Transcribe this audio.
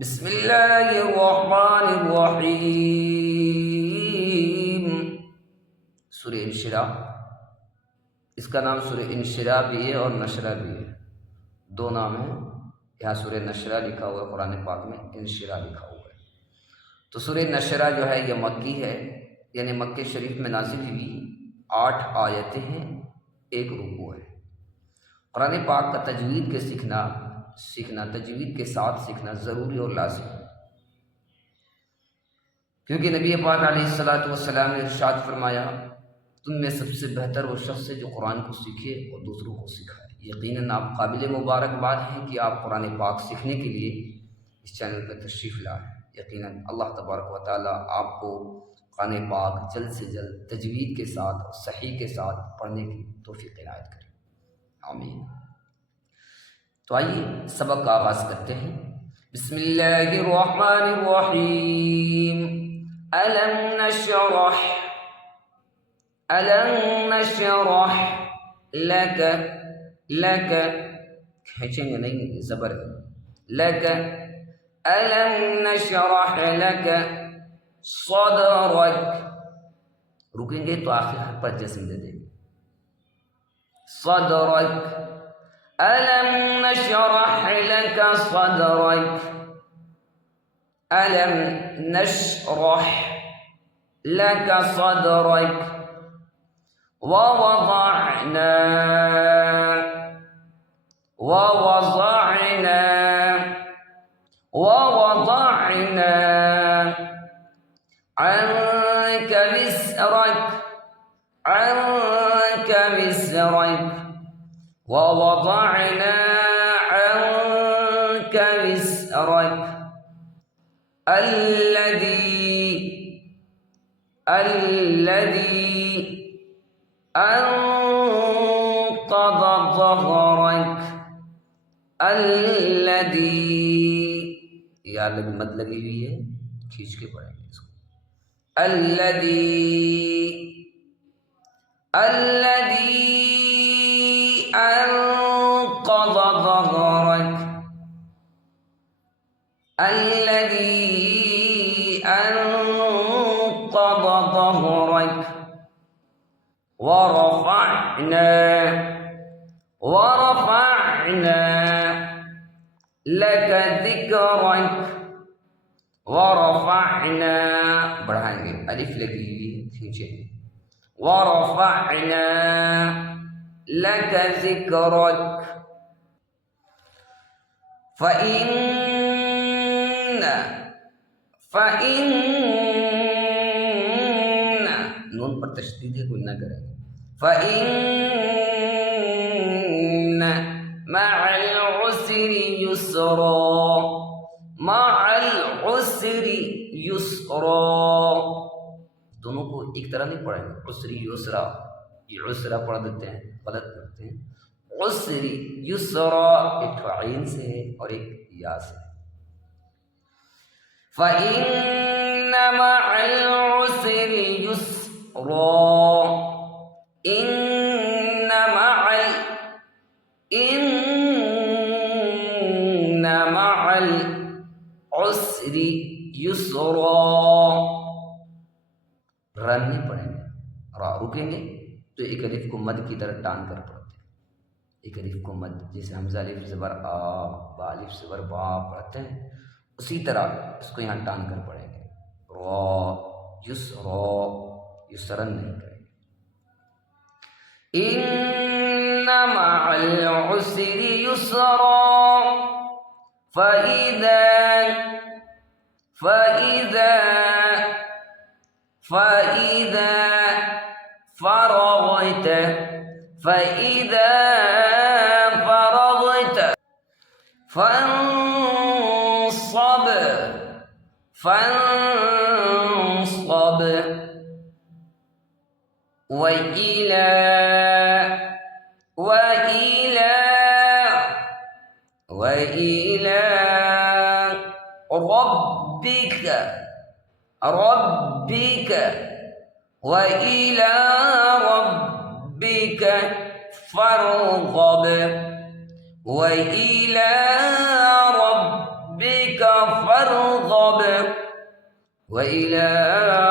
बिस्मिल्लाहिर्रहमानिर्रहीम। सूरह इंशिरा, इसका नाम सूरह इंशिरा भी है और नशरा भी है, दो नाम है। यहाँ सूरह नशरा लिखा हुआ है, कुरान पाक में इंशिरा लिखा हुआ है। तो सूरह नशरा जो है यह मक्की है, यानी मक्के शरीफ में नाजिल हुई 8 आयतें हैं, एक रुकू है। कुरान पाक का तजवीद के सीखना तजवीद के साथ सीखना ज़रूरी और लाज़िम है, क्योंकि नबी पाक अलैहिस्सलातु वस्सलाम ने इरशाद फरमाया, तुम में सबसे बेहतर वो शख्स है जो कुरान को सीखे और दूसरों को सिखाए। यकीनन आप काबिल मुबारकबाद हैं कि आप कुरान पाक सीखने के लिए इस चैनल पर तशरीफ़ लाए हैं। यकीनन अल्लाह तबारक व तआला आपको कुरान पाक जल्द से जल्द तजवीद के साथ और सही के साथ पढ़ने की तौफीक इनायत करे, आमीन। तो आइए सबक का आगाज़ करते हैं। बिस्मिल्लाहिर्रहमानिर्रहीम। अलम नशरह लक, लक खींचेंगे नहीं, ज़बर है, लक। अलम नशरह लक सदरक, रुकेंगे तो आखिर हर पर जिस्म दे देंगे। सदरक, अलम नशरह लक सदरक, अलम नशरह लक सदरक, ववज़अना ववज़अना ववज़अना अन्क विज़रक, अन्क विज़रक, ववज़अना अन्क विज़रक, الذي أنقض ظهرك, الذي यार लगी मत लगी हुई है, खींच के पढ़ेंगे इसको। الذي أنقض ظهرك, الذي أنقض ظهرك، ورفعنا لك ذكرك, ورفعنا बढ़ाएंगे, अलिफ लगी हुई खींचेंगे, ورفعنا لك ذكرك, فإن नून पर तशदीद है, गुन्ना करेंगे। फ़इन्न मअल उसरि युस्रा, मअल उसरि युस्रा, दोनों को एक तरह नहीं पढ़ेंगे। उसरी युस्रा, ये उसरा पढ़ देते हैं, गलत करते हैं। उसरी युस्रा एक आइन से है और एक या से है। फ़इन्न मअल उसरि युस्रा, इन्न मअल उसरि युस्रा, रन नहीं पढ़ेंगे, रुकेंगे तो एक अलिफ को मद की तरह टान कर पढ़ते हैं। एक अलिफ को मद, जैसे हमज़ा अलिफ ज़बर आ, बा अलिफ ज़बर बा पढ़ते हैं, उसी तरह इसको यहाँ टान कर पढ़ेंगे। रा युस्रा, युसरन नहीं करेंगे। इन्न मअल उसरि युस्रा, फ़इज़ा फ़रग़त, फ़इज़ा फ़रग़त फ़ंصब, फ़ंصब, वइला रब्बिक, रब्बिक, वइला रब्बिक फरग़ब, वइला रब्बिक रब्बिका फरग़ब व इला